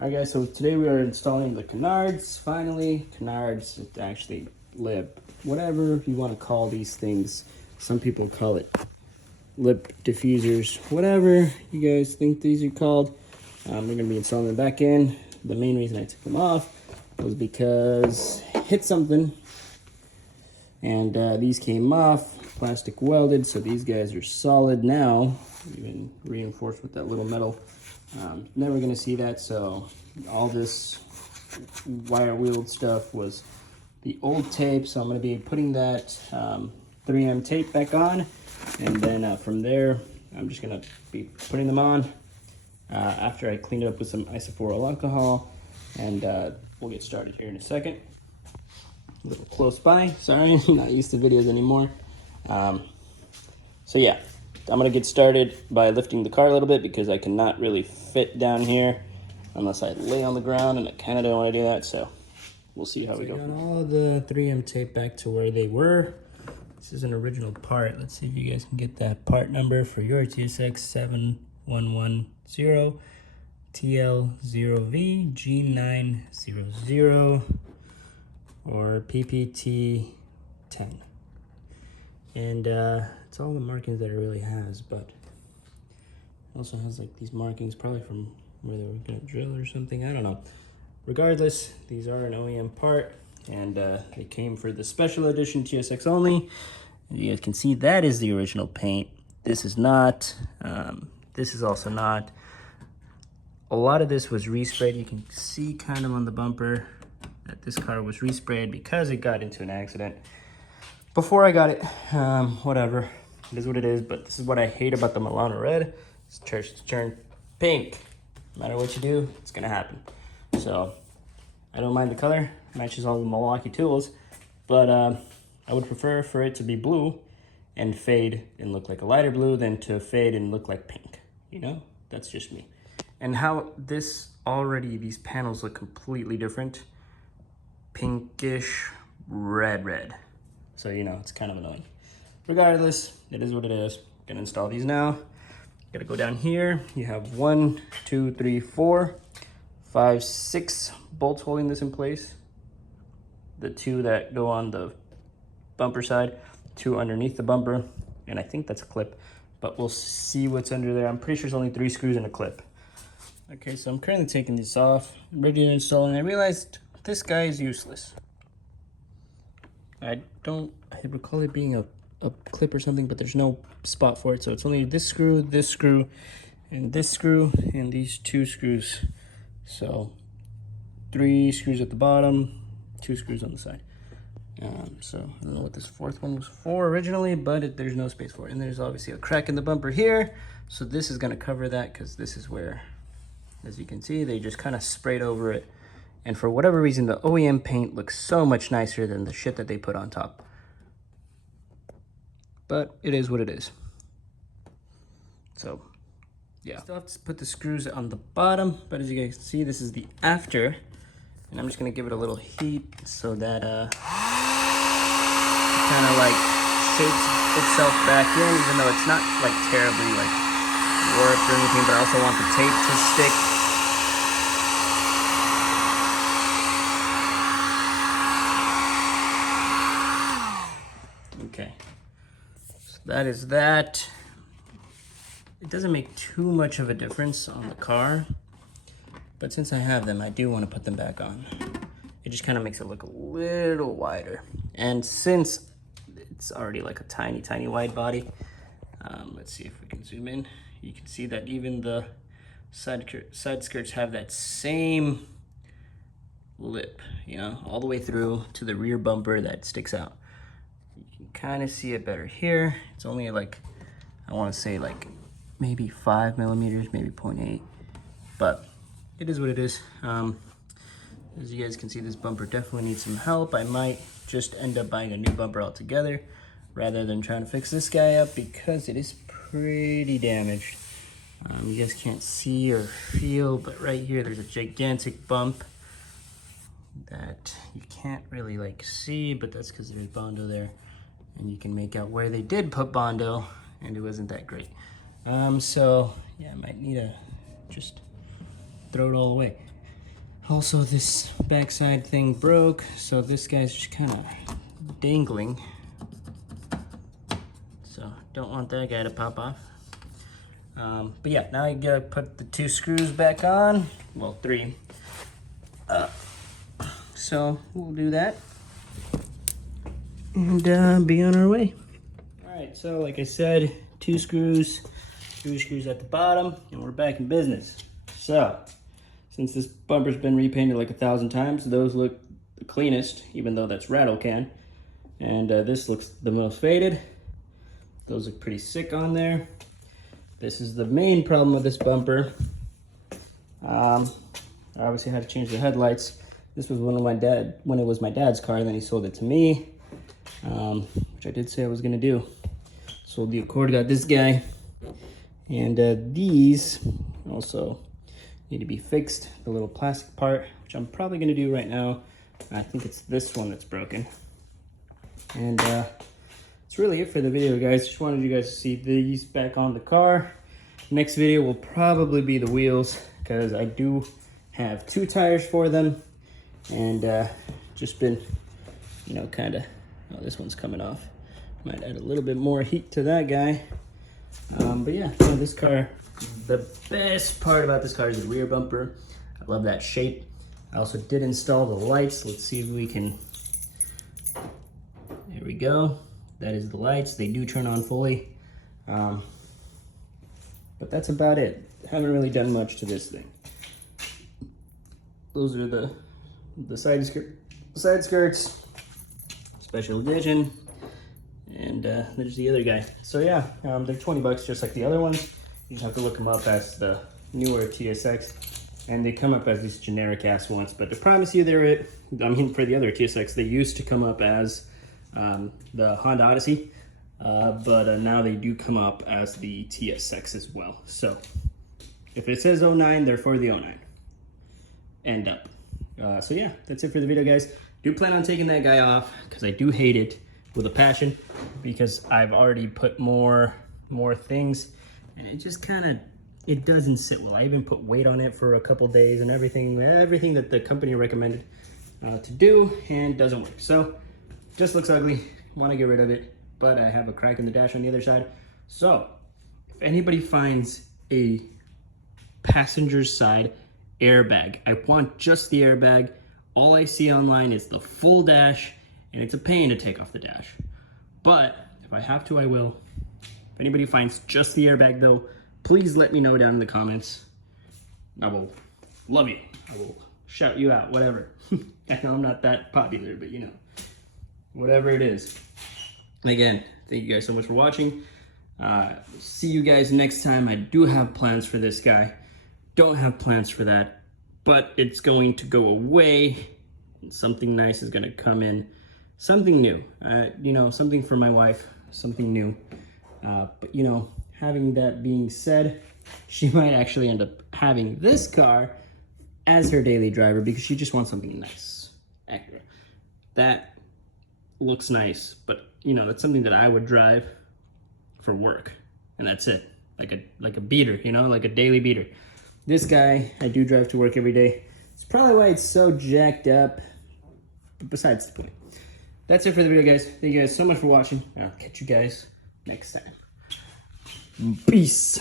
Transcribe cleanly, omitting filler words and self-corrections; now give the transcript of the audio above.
Alright guys, so today we are installing the canards, finally. Canards, it actually lip, whatever you want to call these things. Some people call it lip diffusers, whatever you guys think these are called. We're going to be installing them back in. The main reason I took them off was because I hit something and these came off, plastic welded, so these guys are solid now, even reinforced with that little metal. Never gonna see that, so all this wire wheeled stuff was the old tape, so I'm gonna be putting that 3M tape back on, and then from there I'm just gonna be putting them on after I clean it up with some isopropyl alcohol, and we'll get started here in a second. A little close by, sorry, I'm not used to videos anymore. So yeah, I'm gonna get started by lifting the car a little bit because I cannot really fit down here unless I lay on the ground, and I kind of don't want to do that, so we'll see how we go. I got all the 3M tape back to where they were. This is an original part. Let's see if you guys can get that part number for your TSX 7110 TL0V G900 or PPT 10. And it's all the markings that it really has, but it also has like these markings probably from where they were gonna drill or something, I don't know. Regardless, these are an OEM part, and they came for the special edition TSX only. And you guys can see that is the original paint. This is not. This is also not. A lot of this was resprayed. You can see kind of on the bumper that this car was resprayed because it got into an accident before I got it. Whatever, it is what it is, but this is what I hate about the Milano Red. It's starts to turn pink. No matter what you do, it's gonna happen. So I don't mind the color, matches all the Milwaukee tools, but I would prefer for it to be blue and fade and look like a lighter blue than to fade and look like pink. You know, that's just me. And how this already, these panels look completely different. Pinkish red. So, you know, it's kind of annoying. Regardless, it is what it is. Gonna install these now. Gotta go down here. You have 1, 2, 3, 4, 5, 6 bolts holding this in place. The 2 that go on the bumper side, 2 underneath the bumper, and I think that's a clip, but we'll see what's under there. I'm pretty sure it's only 3 screws and a clip. Okay, so I'm currently taking this off, ready to install, and I realized this guy is useless. I recall it being a clip or something, but there's no spot for it, so it's only this screw, and this screw, and these 2 screws. So 3 screws at the bottom, 2 screws on the side. So I don't know what this 4th one was for originally, but there's no space for it. And there's obviously a crack in the bumper here, so this is going to cover that because this is where, as you can see, they just kind of sprayed over it. And for whatever reason, the OEM paint looks so much nicer than the shit that they put on top. But it is what it is. So, yeah. Still have to put the screws on the bottom, but as you guys can see, this is the after. And I'm just gonna give it a little heat so that it kind of like shapes itself back in, even though it's not like terribly like warped or anything, but I also want the tape to stick. Okay, so that is that. It doesn't make too much of a difference on the car, but since I have them, I do want to put them back on. It just kind of makes it look a little wider. And since it's already like a tiny wide body, let's see if we can zoom in. You can see that even the side skirts have that same lip, you know, all the way through to the rear bumper that sticks out. You can kind of see it better here. It's only like, I want to say like maybe 5 millimeters, maybe 0.8, but it is what it is. As you guys can see, this bumper definitely needs some help. I might just end up buying a new bumper altogether rather than trying to fix this guy up because it is pretty damaged. You guys can't see or feel, but right here there's a gigantic bump that you can't really like see, but that's because there's Bondo there, and you can make out where they did put Bondo, and it wasn't that great. So yeah, I might need to just throw it all away. Also, this backside thing broke, so this guy's just kind of dangling. So don't want that guy to pop off. But yeah, now you gotta put the 2 screws back on. Well, 3. So we'll do that and be on our way. All right, so like I said, 2 screws, 3 screws at the bottom, and we're back in business. So since this bumper's been repainted like 1,000 times, those look the cleanest, even though that's rattle can. And this looks the most faded. Those look pretty sick on there. This is the main problem with this bumper. I obviously had to change the headlights. This was when it was my dad's car, and then he sold it to me, which I did say I was gonna do. Sold the Accord, got this guy. And these also need to be fixed, the little plastic part, which I'm probably gonna do right now. I think it's this one that's broken. And that's really it for the video, guys. Just wanted you guys to see these back on the car. Next video will probably be the wheels, because I do have 2 tires for them. And just been, you know, kind of, oh, this one's coming off. Might add a little bit more heat to that guy. But yeah, so this car, the best part about this car is the rear bumper. I love that shape. I also did install the lights. Let's see if we can, there we go. That is the lights. They do turn on fully. But that's about it. Haven't really done much to this thing. Those are the side skirts, special edition, and there's the other guy. So yeah, they're 20 bucks just like the other ones. You just have to look them up as the newer TSX, and they come up as these generic ass ones. But I promise you, they're it. I mean, for the other TSX, they used to come up as the Honda Odyssey, but now they do come up as the TSX as well. So if it says 09, they're for the 09 and up. So yeah, that's it for the video, guys. Do plan on taking that guy off, because I do hate it with a passion, because I've already put more things, and it just kind of, it doesn't sit well. I even put weight on it for a couple days and everything that the company recommended to do, and doesn't work. So just looks ugly. Want to get rid of it, but I have a crack in the dash on the other side. So if anybody finds a passenger side airbag, I want just the airbag. All I see online is the full dash, and it's a pain to take off the dash. But if I have to, I will. If anybody finds just the airbag though, please let me know down in the comments. I will love you. I will shout you out, whatever. I know I'm not that popular, but you know, whatever it is. Again, thank you guys so much for watching. See you guys next time. I do have plans for this guy. Don't have plans for that, but it's going to go away, and something nice is going to come in, something new, you know, something for my wife, something new. But you know, having that being said, she might actually end up having this car as her daily driver, because she just wants something nice, Acura. That looks nice, but you know, it's something that I would drive for work, and that's it. Like a beater, you know, like a daily beater. This guy, I do drive to work every day. It's probably why it's so jacked up, but besides the point. That's it for the video, guys. Thank you guys so much for watching. I'll catch you guys next time. Peace.